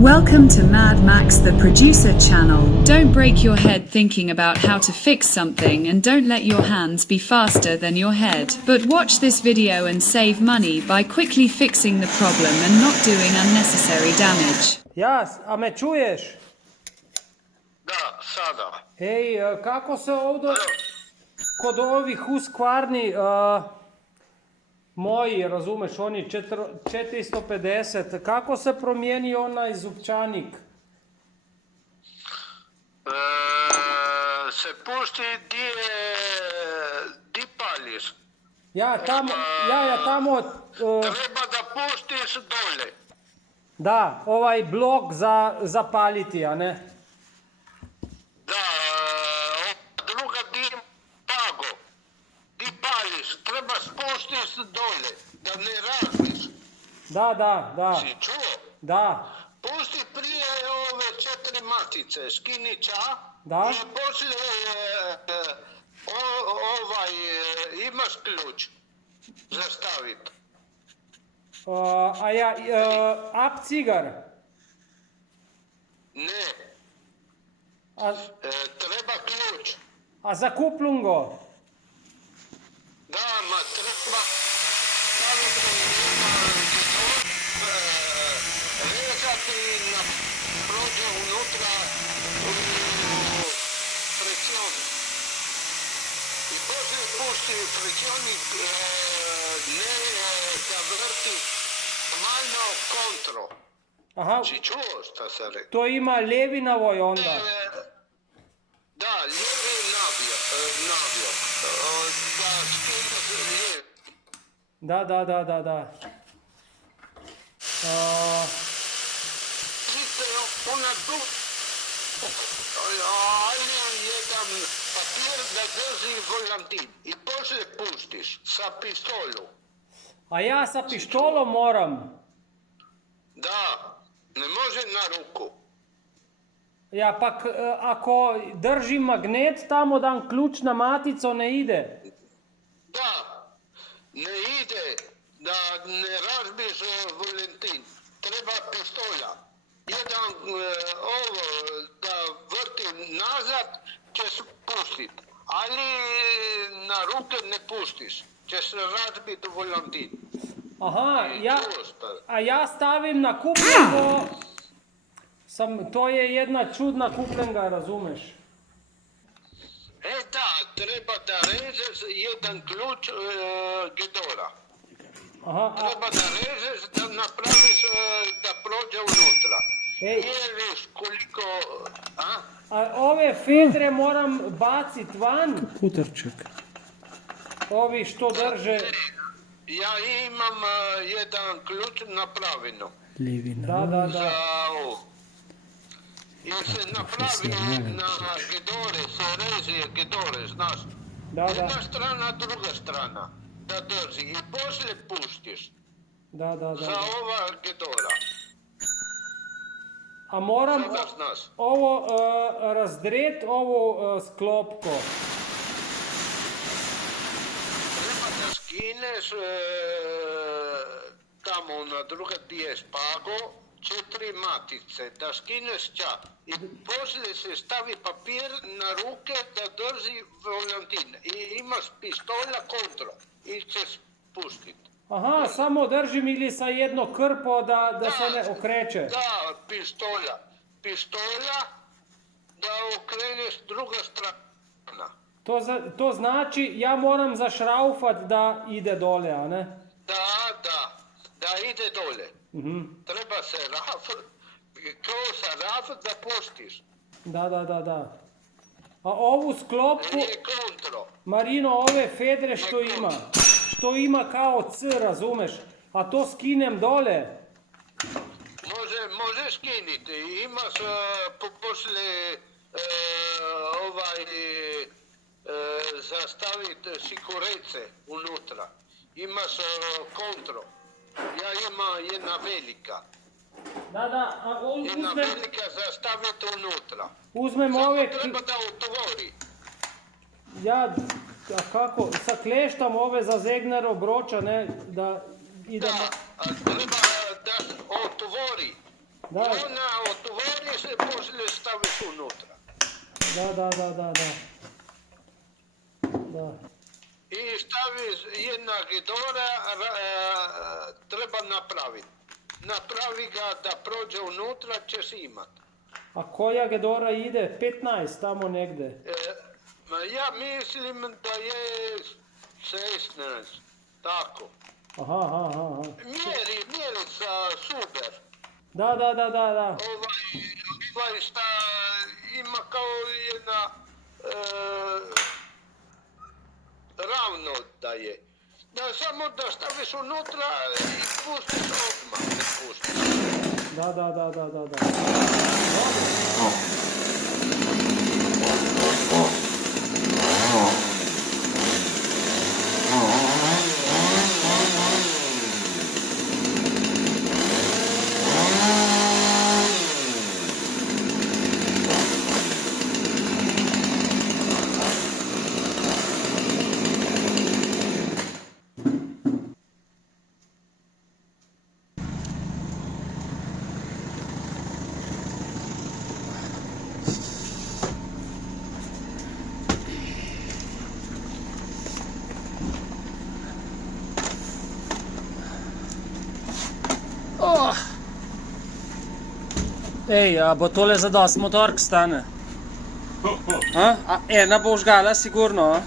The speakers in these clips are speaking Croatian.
Welcome to Mad Max the Producer channel. Don't break your head thinking about how to fix something, and don't let your hands be faster than your head. But watch this video and save money by quickly fixing the problem and not doing unnecessary damage. Jas, a me čuješ? Da, sada. Hej, kako se ovdje kod ovih Husqvarni, moji, razumeš, oni 450, kako se promijeni onaj zupčanik? Se pusti di pališ. Ja tamo, Treba da pustiš dole. da, ovaj blok za paliti, a ne? Da, druga di pago. Di pališ, treba spustiš dole, da ne razbiš. Da. Si čuo? Da. Pusti prije ove 4 matice, skini ča. Da. I poslije imaš ključ za staviti. Abziger. Ne, treba ključ. A za kuplungo? Da, ma treba staviti rezati na prođe unutra u presijon. I poslije pusti presionik, ne da vrti malo kontro. Aha, Si čuo šta se rekao? to ima lijevi navoj onda. Da, lijevi navio. Da skinaš lijevi. Da. Vidite, ona tu, ali jedan papir da drži volantin i poslije puštiš sa pištolju. A ja sa pištolom moram. Da, ne može na ruku. Ja pak, ako držim magnet tamo dan ključ na matico ne ide. Da, ne ide da ne razbiš volantin. Treba pištolja. Jedan ovo da vrti nazad ćeš pustit, ali na ruke ne puštiš. Ćeš razbiti volantin. Aha, a ja stavim na kuplengo, to je jedna čudna kuplenga, razumeš? Da, treba da režeš jedan ključ gedora. Aha, Treba da režeš, da napraviš da prođe unutra. Ej. Vidiš koliko... a ove fedre moram bacit van? Kutarčak. Ovi što drže... Ja imam jedan ključ napravljeno. Lijevi Da. Za ovo. I se napravi na gedore, se reže gedore, znaš. Da. Jedna strana, druga strana. Da drži i poslije puštiš. Da. Za ova gedora. A moram Sada znaš. ovo razdret, ovo sklopko. Treba da skineš tamo na druga di je špago, 4 matice, da skineš ča. I poslije se stavi papir na ruke da drži volantin. I imaš pištolja kontro i ćeš puštiti. Aha, samo držim ili sa jedno krpo da se ne okreće. Da, pištolja da okreneš druga strana. To znači ja moram zašraufat da ide dole, a ne? Da ide dole. Treba se kao sa raf da puštiš. Da. A ovu sklopku, Je kontro. Marino, ove fedre što ima kao C, razumeš? A to skinem dole. Može skiniti. Imaš poslije zastaviti sikurece unutra. Imaš kontro. Ja imam jedna velika. Da, Jedna velika zastaviti unutra. uzmem Samo ove... treba da otvori. A kako, sa kleštom ove za zegner obroča, ne, da idemo... Da, treba da otvori. Da, Ona otvori se, poslije staviš unutra. da. I staviš jedna gidora, treba napraviti. Napravi ga da prođe unutra, ćeš imat. a koja Gedora ide? 15 tamo negde. Ja mislim da je 16, tako. Aha. Mjerica super. Da. Ovaj šta ima kao jedna ravno da je. Da samo da staviš unutra i pustiš odmah, ne pustiš. Da. Ej, a bo tole za dost motork stane? A ena bo žgala sigurno, a?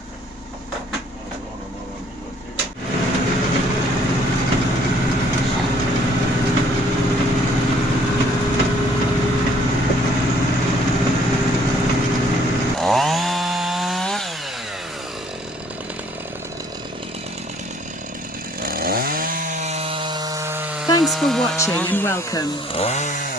Thanks for watching and welcome.